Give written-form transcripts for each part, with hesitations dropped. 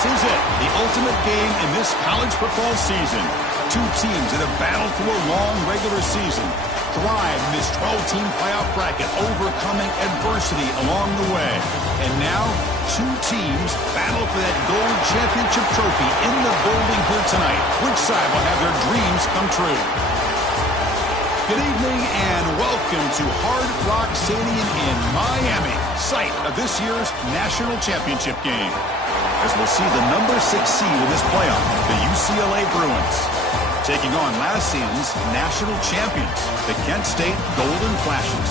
This is it, the ultimate game in this college football season. Two teams that have battled through a long regular season, thrived in this 12-team playoff bracket, overcoming adversity along the way. And now, two teams battle for that gold championship trophy in the building here tonight. Which side will have their dreams come true? Good evening and welcome to Hard Rock Stadium in Miami, site of this year's national championship game. As we'll see the number 6 seed in this playoff, the UCLA Bruins, taking on last season's national champions, the Kent State Golden Flashes.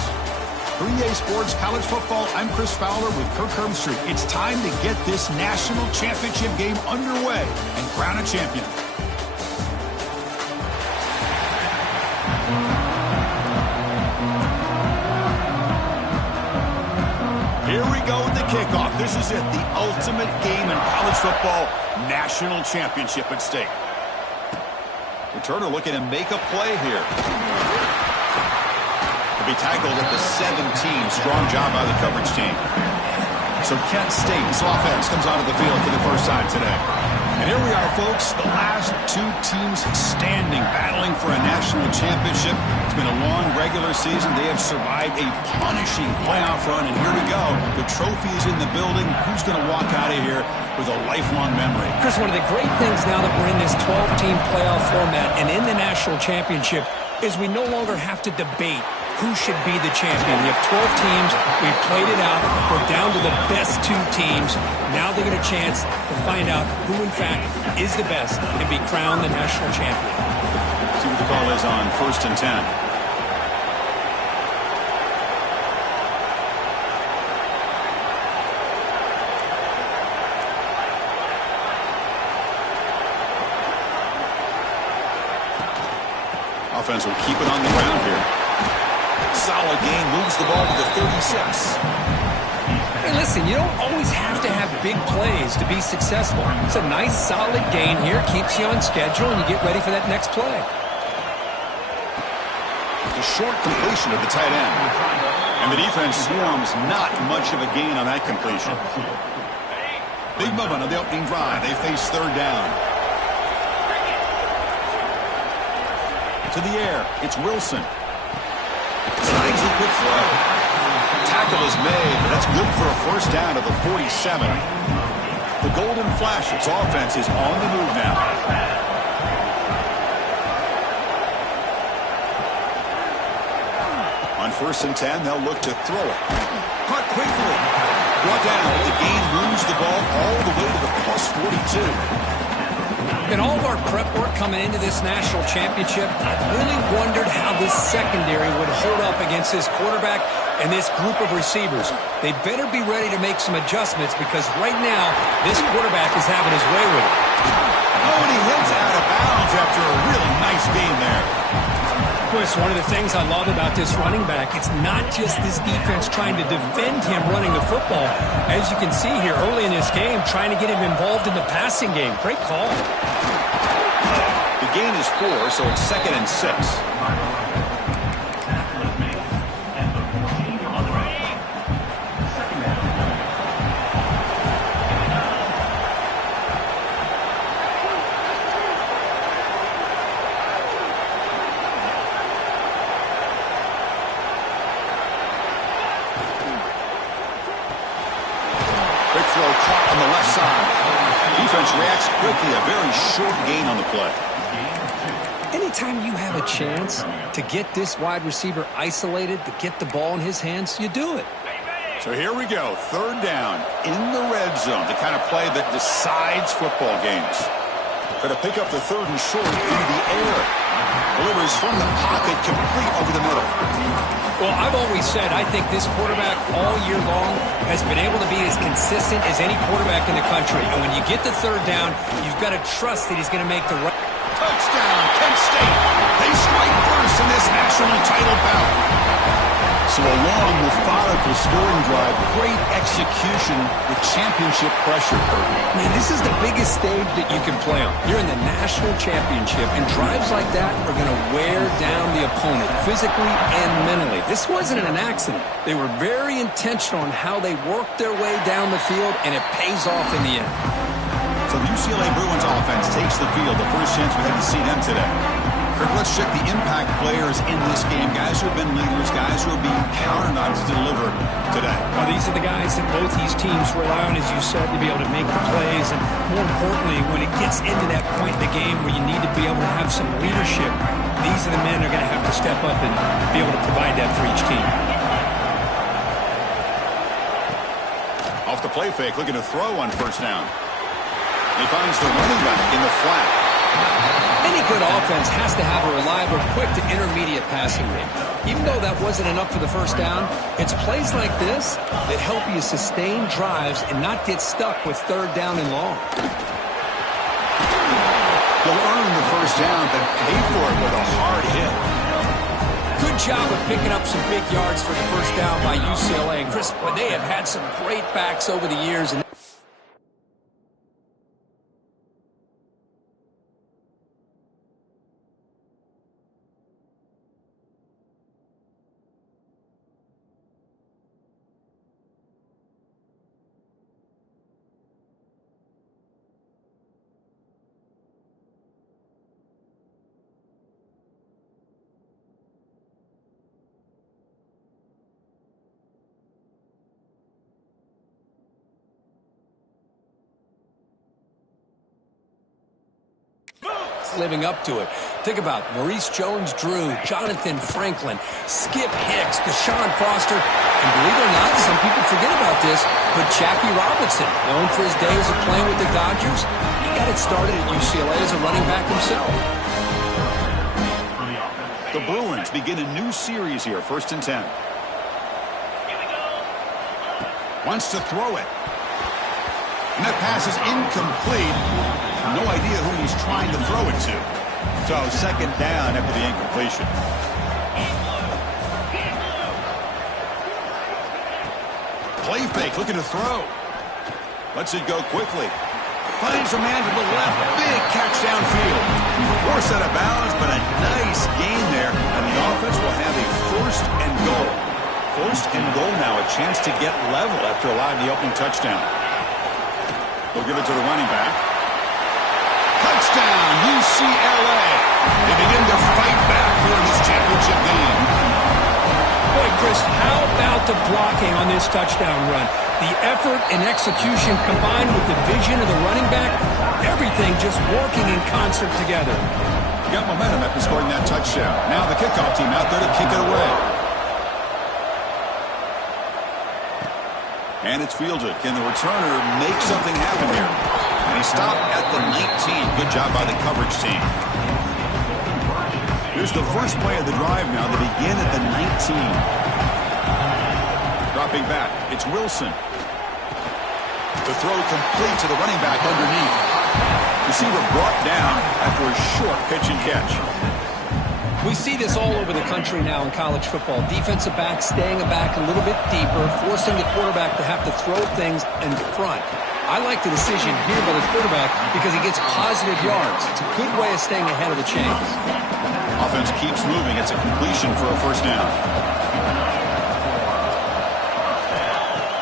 For EA Sports College Football, I'm Chris Fowler with Kirk Herbstreit. It's time to get this national championship game underway and crown a champion. Here we go with the kickoff. This is it, the ultimate game in college football, national championship at stake. Returner looking to make a play here. He'll be tackled at the 17. Strong job by the coverage team. So Kent State's offense comes onto the field for the first time today. And here we are, folks, the last two teams standing, battling for a national championship. It's been a long regular season. They have survived a punishing playoff run, and here we go. The trophy is in the building. Who's going to walk out of here with a lifelong memory? Chris, one of the great things now that we're in this 12-team playoff format and in the national championship is we no longer have to debate who should be the champion. You have 12 teams. We've played it out. We're down to the best two teams. Now they get a chance to find out who, in fact, is the best and be crowned the national champion. See what the call is on 1st and 10. Offense will keep it on the ground here. Solid gain, moves the ball to the 36. Hey, listen, you don't always have to have big plays to be successful. It's a nice, solid gain here. Keeps you on schedule, and you get ready for that next play. The short completion of the tight end. And the defense swarms not much of a gain on that completion. Big moment on the opening drive. They face third down. To the air, it's Wilson. Slides a quick throw. Tackle is made, but that's good for a first down at the 47. The Golden Flashes offense is on the move now. On 1st and 10, they'll look to throw it. Caught quickly. Brought down. The gain moves the ball all the way to the plus 42. In all of our prep work coming into this national championship, I really wondered how this secondary would hold up against this quarterback and this group of receivers. They better be ready to make some adjustments because right now, this quarterback is having his way with it. Oh, and he hits out of bounds after a really nice game there. Chris, one of the things I love about this running back, it's not just this defense trying to defend him running the football. As you can see here early in this game, trying to get him involved in the passing game. Great call. The gain is 4, so it's 2nd and 6. throw caught on the left side. Defense reacts quickly. A very short gain on the play. Anytime you have a chance to get this wide receiver isolated, to get the ball in his hands, you do it. So here we go. Third down in the red zone. The kind of play that decides football games. Going to pick up the third and short in the air. Delivers from the pocket, complete over the middle. Well, I've always said I think this quarterback all year long has been able to be as consistent as any quarterback in the country. And when you get the third down, you've got to trust that he's going to make the right. Touchdown, Kent State. They strike first in this nationally titled bout. So a long, methodical scoring drive, great execution with championship pressure. Man, this is the biggest stage that you can play on. You're in the national championship, and drives like that are going to wear down the opponent physically and mentally. This wasn't an accident. They were very intentional in how they worked their way down the field, and it pays off in the end. So the UCLA Bruins offense takes the field. The first chance we had to see them today. Kirk, let's check the impact players in this game. Guys who have been leaders, guys who are being counted on to deliver today. Well, these are the guys that both these teams rely on, as you said, to be able to make the plays. And more importantly, when it gets into that point in the game where you need to be able to have some leadership, these are the men that are going to have to step up and be able to provide that for each team. Off the play fake, looking to throw on first down. He finds the running back in the flat. Any good offense has to have a reliable, quick to intermediate passing game. Even though that wasn't enough for the first down, it's plays like this that help you sustain drives and not get stuck with third down and long. You'll earn the first down, but pay for it with a hard hit. Good job of picking up some big yards for the first down by UCLA. And Chris, but they have had some great backs over the years. And living up to it. Think about Maurice Jones-Drew, Jonathan Franklin, Skip Hicks, Deshaun Foster, and believe it or not, some people forget about this, but Jackie Robinson, known for his days of playing with the Dodgers, he got it started at UCLA as a running back himself. The Bruins begin a new series here, 1st and 10. Wants to throw it. And that pass is incomplete. No idea who he's trying to throw it to. So second down after the incompletion. Play fake, looking to throw. Lets it go quickly. Finds a man to the left. Big catch downfield. Forced out of bounds, but a nice gain there. And the offense will have a 1st and goal. 1st and goal now. A chance to get level after allowing the opening touchdown. They'll give it to the running back. Touchdown, UCLA. They begin to fight back here in this championship game. Boy, Chris, how about the blocking on this touchdown run? The effort and execution combined with the vision of the running back, everything just working in concert together. Got momentum after scoring that touchdown. Now the kickoff team out there to kick it away. And it's fielded. Can the returner make something happen here? And he stopped at the 19. Good job by the coverage team. Here's the first play of the drive now. They begin at the 19. Dropping back. It's Wilson. The throw complete to the running back underneath. Receiver brought down after a short pitch and catch. We see this all over the country now in college football. Defensive backs staying back a little bit deeper, forcing the quarterback to have to throw things in front. I like the decision here by the quarterback because he gets positive yards. It's a good way of staying ahead of the chains. Offense keeps moving. It's a completion for a first down.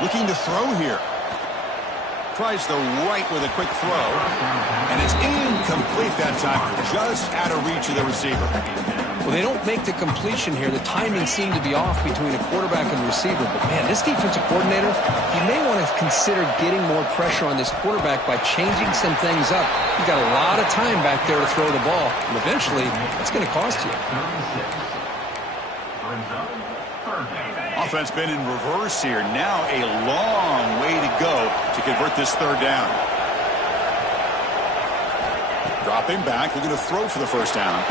Looking to throw here. Tries the right with a quick throw. And it's incomplete that time. Just out of reach of the receiver. Well, they don't make the completion here. The timing seemed to be off between a quarterback and receiver. But, man, this defensive coordinator, he may want to consider getting more pressure on this quarterback by changing some things up. You've got a lot of time back there to throw the ball, and eventually it's going to cost you. Offense been in reverse here. Now a long way to go to convert this third down. Dropping back, looking to throw for the first down.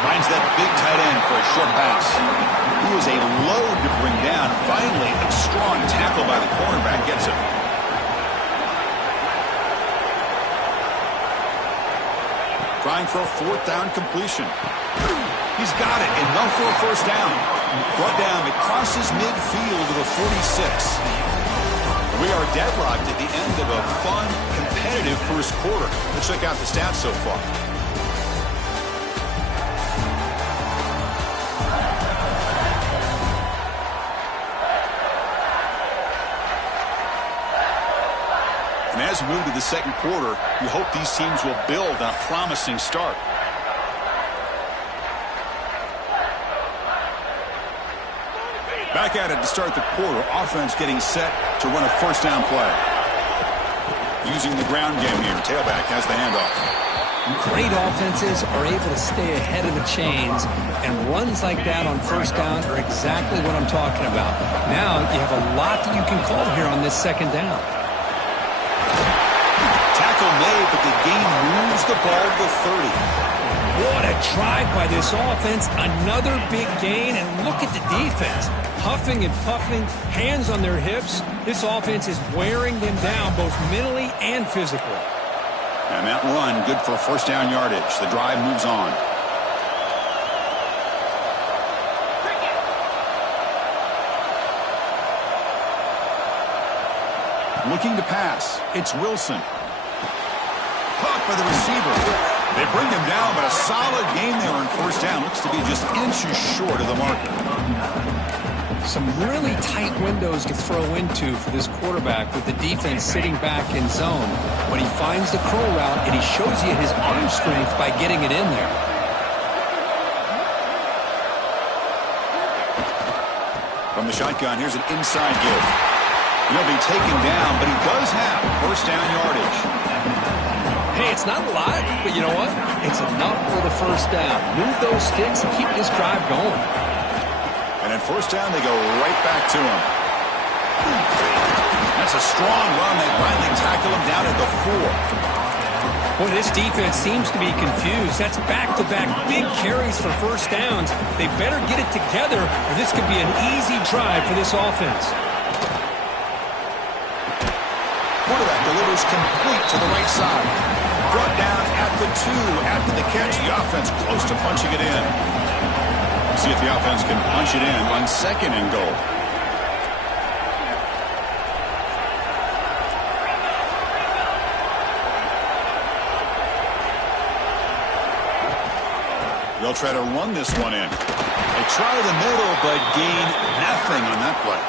Finds that big tight end for a short pass. He was a load to bring down. Finally, a strong tackle by the cornerback gets him. Trying for a fourth down completion. He's got it. Enough for a first down. Brought down. It crosses midfield to the 46. We are deadlocked at the end of a fun, competitive first quarter. Let's check out the stats so far. And as we move to the second quarter, we hope these teams will build on a promising start. Back at it to start the quarter. Offense getting set to run a first down play. Using the ground game here. Tailback has the handoff. Great offenses are able to stay ahead of the chains, and runs like that on first down are exactly what I'm talking about. Now you have a lot that you can call here on this second down. Tackle made, but the gain moves the ball to 30. What a drive by this offense. Another big gain, and look at the defense. Huffing and puffing, hands on their hips. This offense is wearing them down both mentally and physically. And that run, good for first down yardage. The drive moves on. Looking to pass. It's Wilson. Caught by the receiver. They bring him down, but a solid gain there on first down. Looks to be just inches short of the marker. Some really tight windows to throw into for this quarterback with the defense sitting back in zone. But he finds the curl route, and he shows you his arm strength by getting it in there. From the shotgun, here's an inside give. He'll be taken down, but he does have first down yardage. Hey, it's not a lot, but you know what? It's enough for the first down. Move those sticks and keep this drive going. And at first down, they go right back to him. That's a strong run. They finally tackle him down at the 4. Boy, this defense seems to be confused. That's back-to-back big carries for first downs. They better get it together, or this could be an easy drive for this offense. Quarterback delivers complete to the right side. Brought down at the 2 after the catch. The offense close to punching it in. See if the offense can punch it in on second and goal. They'll try to run this one in. They try the middle, but gain nothing on that play.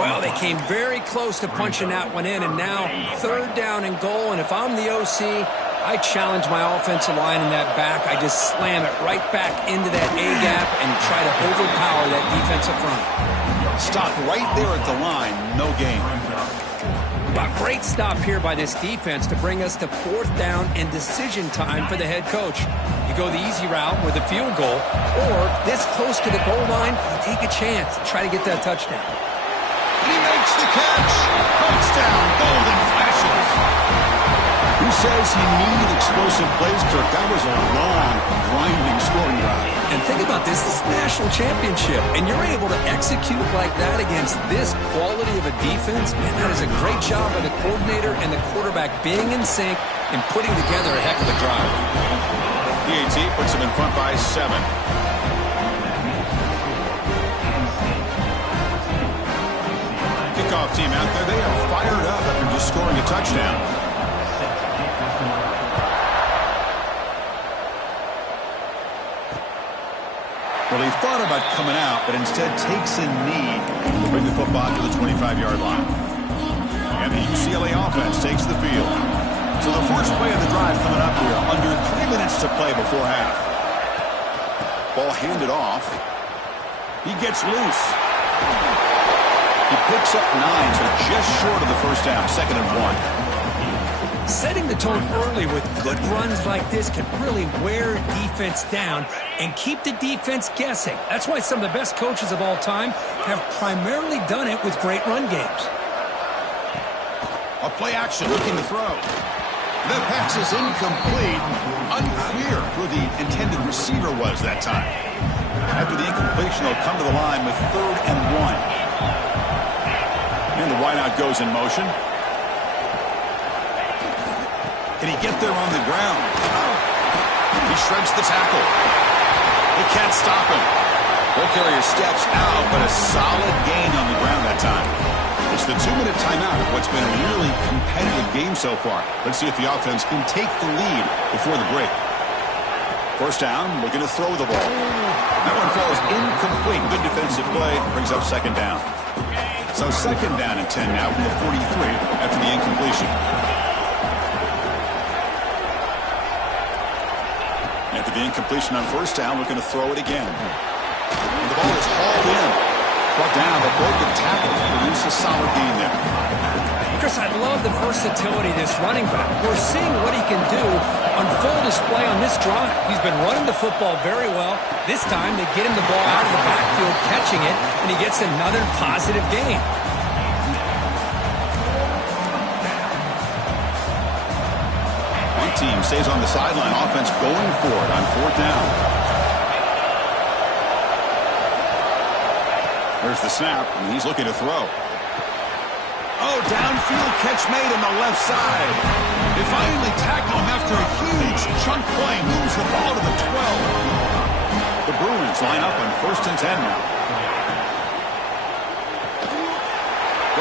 Well, they came very close to punching that one in, and now third down and goal. And if I'm the OC, I challenge my offensive line in that back. I just slam it right back into that A-gap and try to overpower that defensive front. Stop right there at the line. No gain. A great stop here by this defense to bring us to fourth down and decision time for the head coach. You go the easy route with a field goal, or this close to the goal line, you take a chance. Try to get that touchdown. He makes the catch. Touchdown. Golden flashes. Who says you need explosive plays, Kirk? That was a long, grinding scoring drive. And think about this. This is the national championship, and you're able to execute like that against this quality of a defense. Man, that is a great job by the coordinator and the quarterback being in sync and putting together a heck of a drive. PAT puts them in front by 7. Kickoff team out there. They are fired up after just scoring a touchdown. Well, he thought about coming out, but instead takes a knee to bring the football to the 25-yard line. And the UCLA offense takes the field. So the first play of the drive coming up here, under 3 minutes to play before half. Ball handed off. He gets loose. He picks up 9, so just short of the first down, 2nd and 1. Setting the tone early with good runs like this can really wear defense down and keep the defense guessing. That's why some of the best coaches of all time have primarily done it with great run games. A play action looking to throw. The pass is incomplete. Unclear who the intended receiver was that time. After the incompletion, they'll come to the line with 3rd and 1. And the wideout goes in motion. Can he get there on the ground? He shreds the tackle. They can't stop him. Ball carrier steps out, but a solid gain on the ground that time. It's the 2-minute timeout of what's been a really competitive game so far. Let's see if the offense can take the lead before the break. First down, looking to throw the ball. That one falls incomplete. Good defensive play, brings up 2nd down. So 2nd down and 10 now from the 43 after the incompletion. After the incompletion on first down, looking to throw it again. And the ball is hauled in. Brought down, but broken tackle. Produce a solid gain there. Chris, I love the versatility of this running back. We're seeing what he can do on full display on this drive. He's been running the football very well. This time, they get him the ball out of the backfield, catching it, and he gets another positive gain. One team stays on the sideline. Offense going for it on 4th down. There's the snap, and he's looking to throw. Oh, downfield catch made on the left side. They finally tackle him after a huge chunk play. Moves the ball to the 12. The Bruins line up on 1st and 10 now.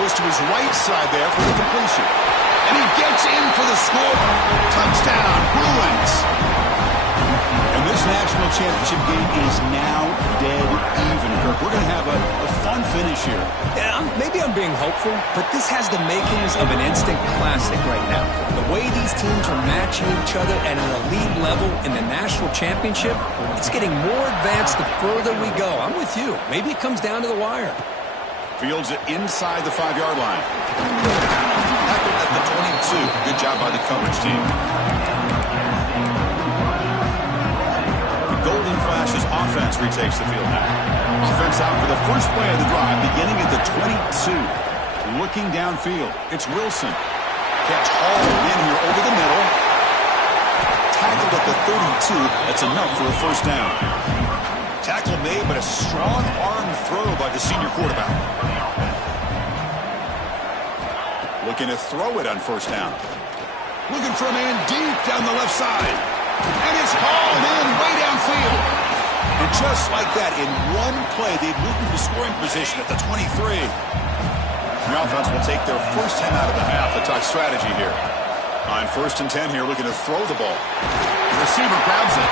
Goes to his right side there for the completion. And he gets in for the score. Touchdown, Bruins. And this national championship game is now dead even, Kirk. We're going to have a fun finish here. Yeah, maybe I'm being hopeful, but this has the makings of an instant classic right now. The way these teams are matching each other at an elite level in the national championship, it's getting more advanced the further we go. I'm with you. Maybe it comes down to the wire. Fields it inside the 5-yard line. Tackled at the 22. Good job by the coverage team. Golden Flashes offense retakes the field now. Offense out for the first play of the drive, beginning at the 22. Looking downfield, it's Wilson. Catch hauled in here over the middle. Tackled at the 32. That's enough for a first down. Tackle made, but a strong arm throw by the senior quarterback. Looking to throw it on first down. Looking for a man deep down the left side. And it's hauled in way downfield. And just like that, in one play, they've moved into scoring position at the 23. The offense will take their first 10 out of the half. The talk strategy here. On 1st and 10 here, looking to throw the ball. The receiver grabs it.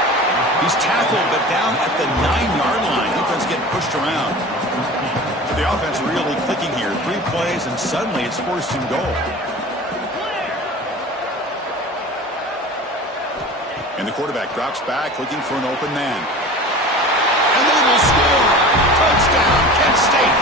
He's tackled, but down at the 9-yard line. Defense getting pushed around. But the offense really clicking here. 3 plays, and suddenly it's 1st and goal. And the quarterback drops back, looking for an open man. And they will score! Touchdown, Kent State!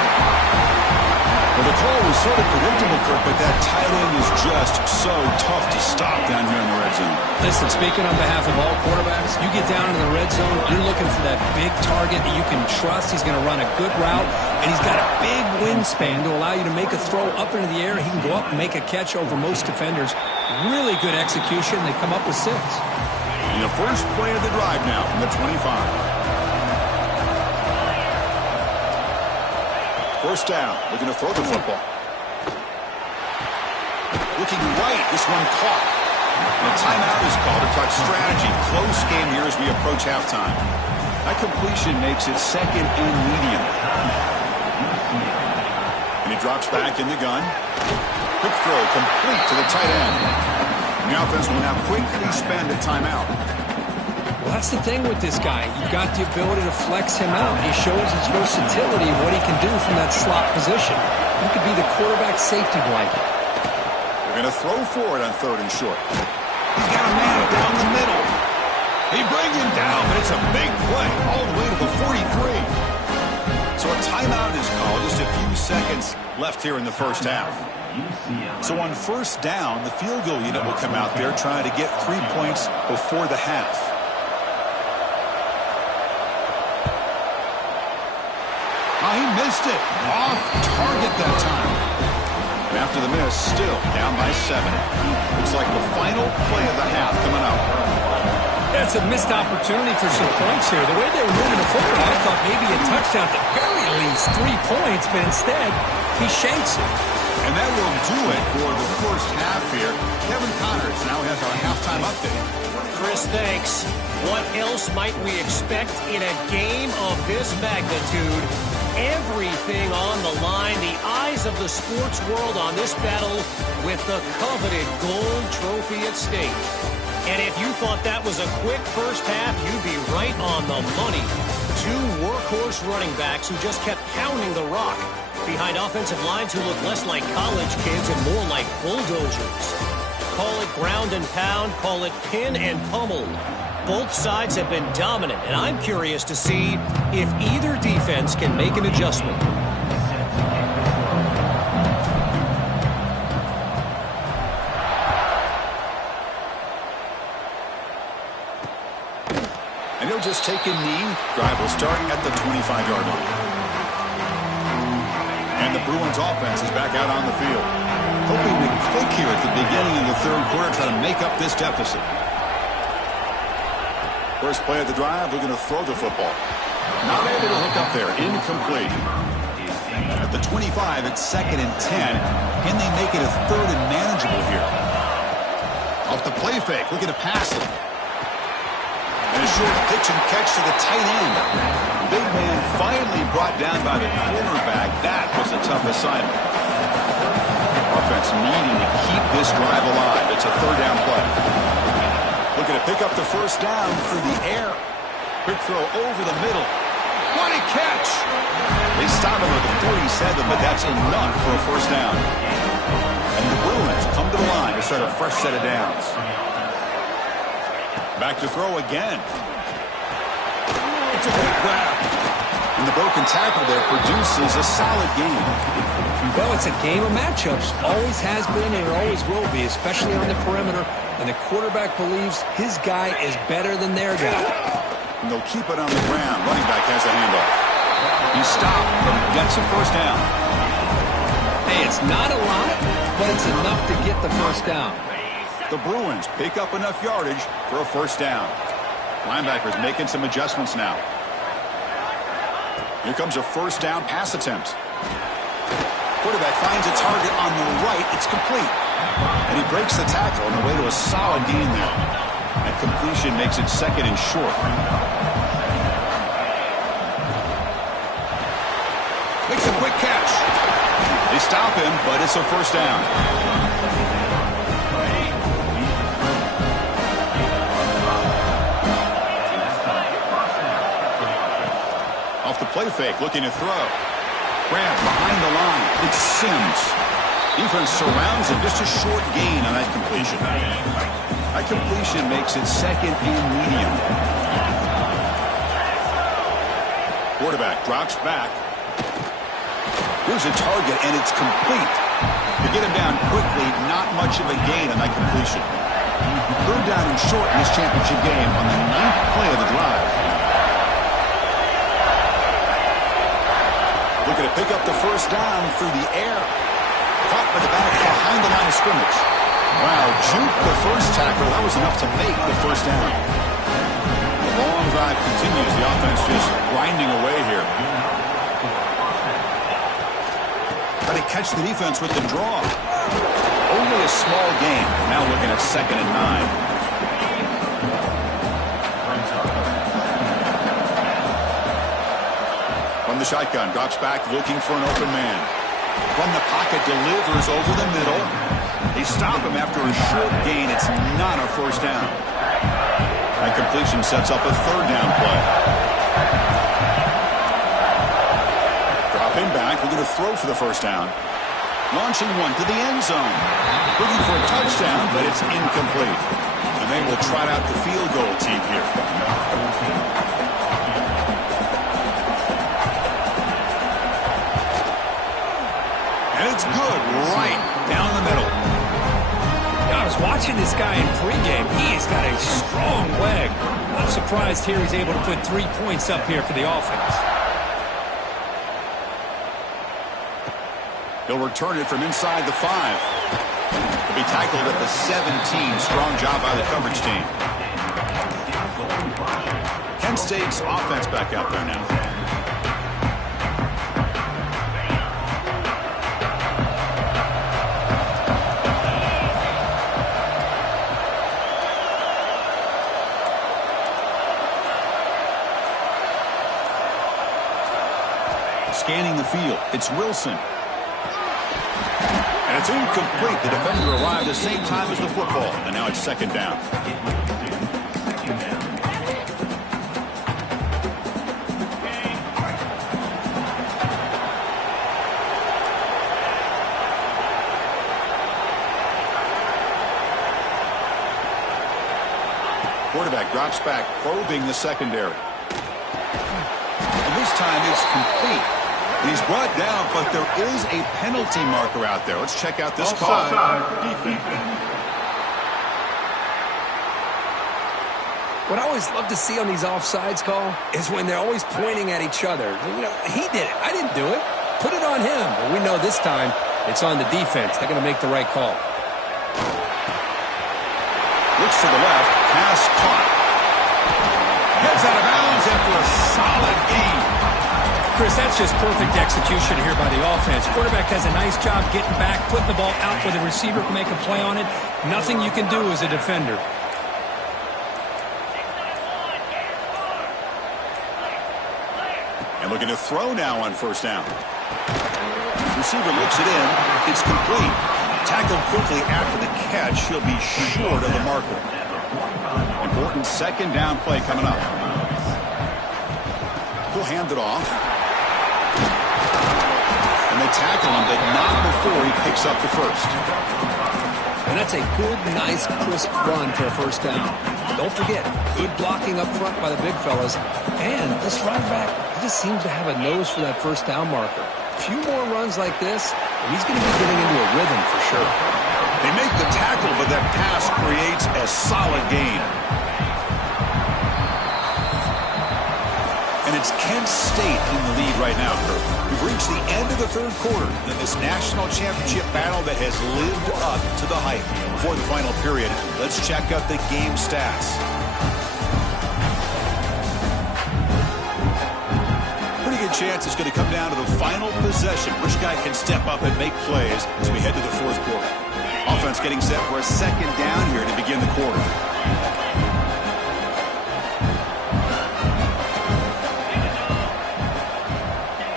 Well, the call was sort of predictable, Kirk, but that tight end is just so tough to stop down here in the red zone. Listen, speaking on behalf of all quarterbacks, you get down in the red zone, you're looking for that big target that you can trust. He's going to run a good route, and he's got a big wingspan to allow you to make a throw up into the air. He can go up and make a catch over most defenders. Really good execution. They come up with 6. And the first play of the drive now from the 25. First down, looking to throw the football. Looking right, this one caught. And a timeout is called to talk strategy. Close game here as we approach halftime. That completion makes it 2nd and medium. And he drops back in the gun. Quick throw complete to the tight end. And the offense will now quickly spend a timeout. Well, that's the thing with this guy. You've got the ability to flex him out. He shows his versatility, what he can do from that slot position. He could be the quarterback safety blanket. They're going to throw for it on 3rd and short. He's got a man down the middle. He brings him down, but it's a big play all the way to the 43. So a timeout is called. Just a few seconds left here in the first half. So on first down, the field goal unit will come out there trying to get 3 points before the half. Oh, he missed it. Off target that time. And after the miss, still down by 7. Looks like the final play of the half coming up. That's a missed opportunity for some points here. The way they were moving the football, I thought maybe a touchdown, at the very least 3 points, but instead, he shanks it. And that will do it for the first half here. Kevin Connors now has our halftime update. Chris, thanks. What else might we expect in a game of this magnitude? Everything on the line, the eyes of the sports world on this battle with the coveted gold trophy at stake. And if you thought that was a quick first half, you'd be right on the money. 2 workhorse running backs who just kept pounding the rock behind offensive lines who look less like college kids and more like bulldozers. Call it ground and pound, call it pin and pummel. Both sides have been dominant, and I'm curious to see if either defense can make an adjustment. And he'll just take a knee. Drive will start at the 25-yard line. And the Bruins offense is back out on the field. Hoping to click here at the beginning of the third quarter, try to make up this deficit. First play of the drive, they're going to throw the football. Not able to hook up there. Incomplete. At the 25, it's 2nd and 10. Can they make it a 3rd and manageable here? Off the play fake, looking to pass it. And a short pitch and catch to the tight end. Big man finally brought down by the quarterback. That was a tough assignment. Offense needing to keep this drive alive. It's a 3rd down play. Looking to pick up the first down through the air. Quick throw over the middle. What a catch! They stop him at the 47, but that's enough for a first down. And the Bruins come to the line to start a fresh set of downs. Back to throw again. It's a quick grab. And the broken tackle there produces a solid game. Well, it's a game of matchups. Always has been and always will be, especially on the perimeter. And the quarterback believes his guy is better than their guy. And they'll keep it on the ground. Running back has the handoff. He stopped, but he gets a first down. Hey, it's not a lot, but it's enough to get the first down. The Bruins pick up enough yardage for a first down. Linebackers making some adjustments now. Here comes a first down pass attempt. Quarterback finds a target on the right. It's complete. And he breaks the tackle on the way to a solid gain there. And completion makes it 2nd and short. Makes a quick catch. They stop him, but it's a first down. Off the play fake, looking to throw. Grant behind the line. It's Sims. Defense surrounds him. Just a short gain on that completion. That completion makes it 2nd and medium. Quarterback drops back. Here's a target, and it's complete. To get him down quickly, not much of a gain on that completion. 3rd down and short in this championship game on the 9th play of the drive. Looking to pick up the first down through the air. Caught by the back behind the line of scrimmage. Wow, juked the first tackle. That was enough to make the first down. The long drive continues. The offense just grinding away here. Try to catch the defense with the draw. Only a small gain. Now looking at 2nd and 9. From the shotgun, drops back, looking for an open man. From the pocket, delivers over the middle. They stop him after a short gain. It's not a first down. That completion sets up a 3rd down play. Dropping back, looking to throw for the first down. Launching one to the end zone. Looking for a touchdown, but it's incomplete. And they will trot out the field goal team here. And it's good right down the middle. I was watching this guy in pregame. He's got a strong leg. I'm surprised here he's able to put 3 points up here for the offense. He'll return it from inside the 5. He'll be tackled at the 17. Strong job by the coverage team. Kent State's offense back out there now. Scanning the field, it's Wilson. And it's incomplete. The defender arrived at the same time as the football. And now it's second down. Quarterback drops back, probing the secondary. And this time it's complete. And he's brought down, but there is a penalty marker out there. Let's check out this call. What I always love to see on these offsides call is when they're always pointing at each other. You know, he did it. I didn't do it. Put it on him. But we know this time it's on the defense. They're going to make the right call. Looks to the left. Pass caught. Gets out of bounds after a solid gain. Chris, that's just perfect execution here by the offense. Quarterback does a nice job getting back, putting the ball out where the receiver can make a play on it. Nothing you can do as a defender. And looking to throw now on first down. Receiver looks it in. It's complete. Tackled quickly after the catch. He'll be short of the marker. Important second down play coming up. He'll hand it off. And they tackle him, but not before he picks up the first. And that's a good, nice, crisp run for a first down. Don't forget, good blocking up front by the big fellas. And this running back, he just seems to have a nose for that first down marker. A few more runs like this, and he's going to be getting into a rhythm for sure. They make the tackle, but that pass creates a solid gain. And it's Kent State in the lead right now, Kirk. We've reached the end of the third quarter in this national championship battle that has lived up to the hype. Before the final period, let's check out the game stats. Pretty good chance it's going to come down to the final possession. Which guy can step up and make plays as we head to the fourth quarter. Offense getting set for a second down here to begin the quarter.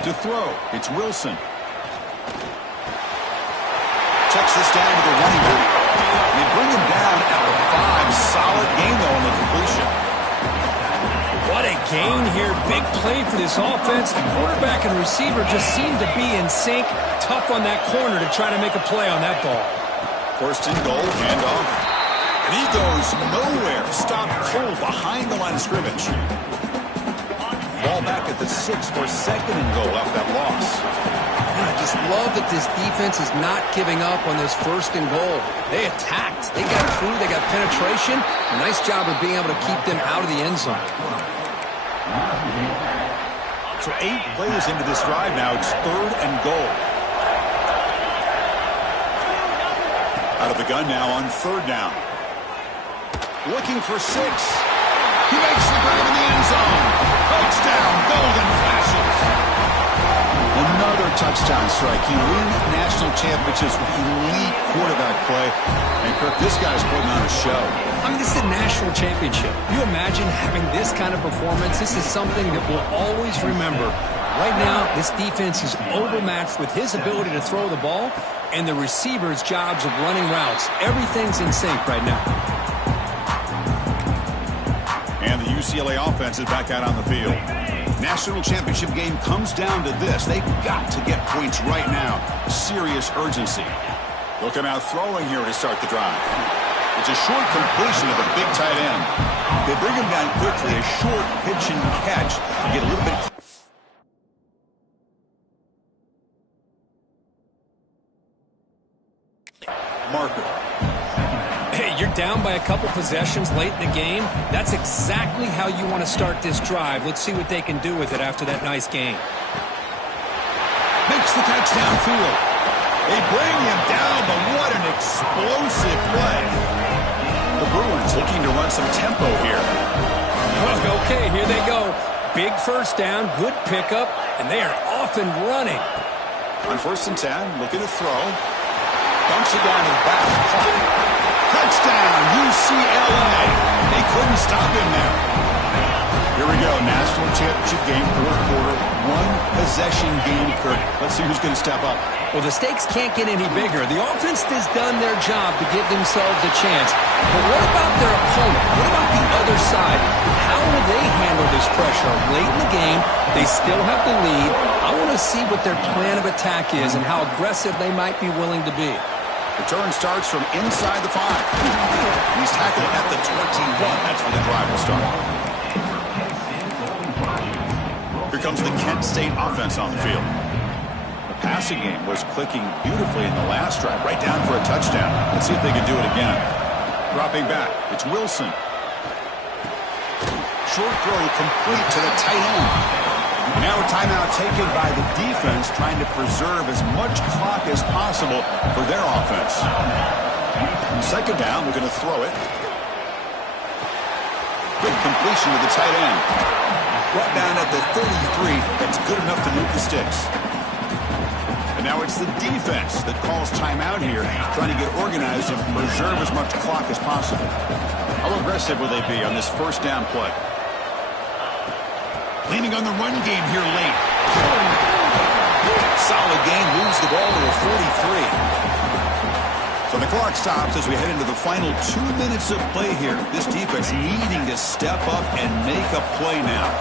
To throw, it's Wilson. Checks this down to the running back. They bring him down at the 5. Solid gain, though, on the completion. What a gain here. Big play for this offense. The quarterback and receiver just seem to be in sync. Tough on that corner to try to make a play on that ball. First and goal, handoff. And he goes nowhere. Stopped cold behind the line of scrimmage. Ball back at the 6 for second and goal after that loss. I just love that this defense is not giving up on this first and goal. They attacked. They got through. They got penetration. A nice job of being able to keep them out of the end zone. So 8 plays into this drive now. It's third and goal. Out of the gun now on third down. Looking for 6. He makes the grab in the end zone. Touchdown, Golden Flashes. Another touchdown strike. You win national championships with elite quarterback play. And Kirk, this guy's putting on a show. I mean, this is a national championship. You imagine having this kind of performance? This is something that we'll always remember. Right now, this defense is overmatched with his ability to throw the ball and the receivers' jobs of running routes. Everything's in sync right now. And the UCLA offense is back out on the field. National championship game comes down to this. They've got to get points right now. Serious urgency. They'll come out throwing here to start the drive. It's a short completion of the big tight end. They bring him down quickly, a short pitch and catch to get a little bit. Marker. Hey, you're down by a couple possessions late in the game. That's exactly how you want to start this drive. Let's see what they can do with it after that nice game. Makes the catch downfield. They bring him down, but what an explosive play. The Bruins looking to run some tempo here. Okay, here they go. Big first down, good pickup, and they are off and running. On 1st and 10, looking to throw. Dumps it down to the back. Touchdown, UCLA. They couldn't stop him there. Here we go, national championship game, fourth quarter, one possession game, Kurt. Let's see who's going to step up. Well, the stakes can't get any bigger. The offense has done their job to give themselves a chance. But what about their opponent? What about the other side? How will they handle this pressure? Late in the game, they still have the lead. I want to see what their plan of attack is and how aggressive they might be willing to be. Return starts from inside the 5. He's tackled at the 21. That's where the drive will start. Here comes the Kent State offense on the field. The passing game was clicking beautifully in the last drive, right down for a touchdown. Let's see if they can do it again. Dropping back, it's Wilson. Short throw complete to the tight end. Now a timeout taken by the defense, trying to preserve as much clock as possible for their offense. Second down, we're going to throw it. Good completion to the tight end. Brought down at the 33. That's good enough to move the sticks. And now it's the defense that calls timeout here, trying to get organized and preserve as much clock as possible. How aggressive will they be on this first down play? Leaning on the run game here late. Solid gain, moves the ball to a 43. So the clock stops as we head into the final 2 minutes of play here. This defense needing to step up and make a play now.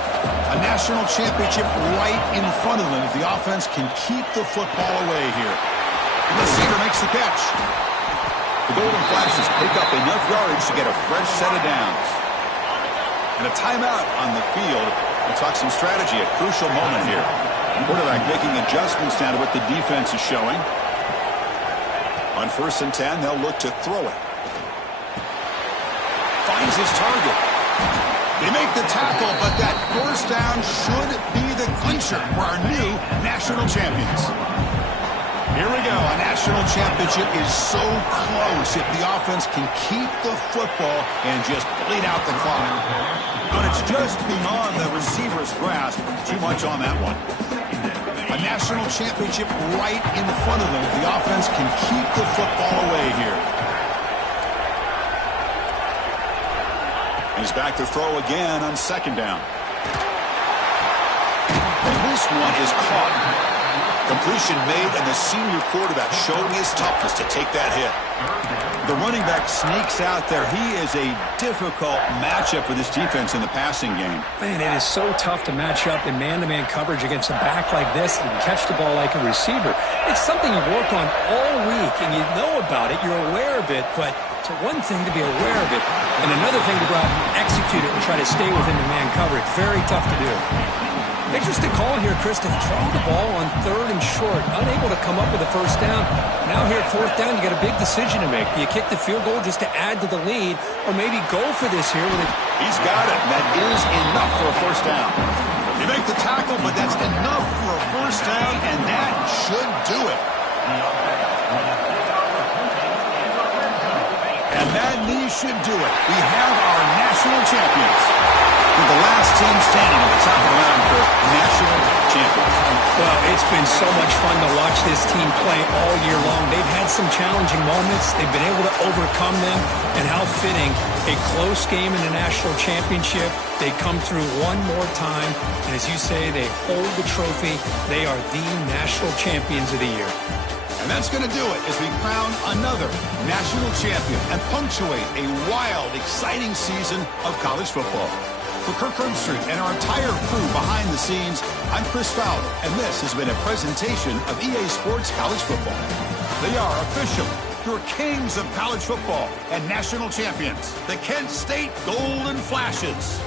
A national championship right in front of them if the offense can keep the football away here. The receiver makes the catch. The Golden Flashes pick up enough yardage to get a fresh set of downs. And a timeout on the field. We'll talk some strategy, a crucial moment here. Quarterback making adjustments now to what the defense is showing. On 1st and 10, they'll look to throw it. Finds his target. They make the tackle, but that first down should be the clincher for our new national champions. Here we go. A national championship is so close if the offense can keep the football and just bleed out the clock. But it's just beyond the receiver's grasp. Too much on that one. A national championship right in front of them. The offense can keep the football away here. He's back to throw again on 2nd down. And this one is caught. Completion made, and the senior quarterback showing his toughness to take that hit. The running back sneaks out there. He is a difficult matchup for this defense in the passing game. Man, it is so tough to match up in man-to-man coverage against a back like this and catch the ball like a receiver. It's something you work on all week, and you know about it. You're aware of it, but it's one thing to be aware of it, and another thing to go out and execute it and try to stay within the man coverage. Very tough to do. Interesting call here, Chris, to throw the ball on 3rd and short. Unable to come up with a first down. Now here at 4th down, you got a big decision to make. Do you kick the field goal just to add to the lead, or maybe go for this here with it? He's got it. That is enough for a first down. You make the tackle, but that's enough for a first down, and that should do it. And that knee should do it. We have our national champions. With the last team standing at the top of the round for national champions. Well, it's been so much fun to watch this team play all year long. They've had some challenging moments. They've been able to overcome them. And how fitting, a close game in the national championship. They come through one more time. And as you say, they hold the trophy. They are the national champions of the year. And that's going to do it as we crown another national champion and punctuate a wild, exciting season of college football. For Kirk Herbstreit and our entire crew behind the scenes, I'm Chris Fowler, and this has been a presentation of EA Sports College Football. They are official your kings of college football and national champions, the Kent State Golden Flashes.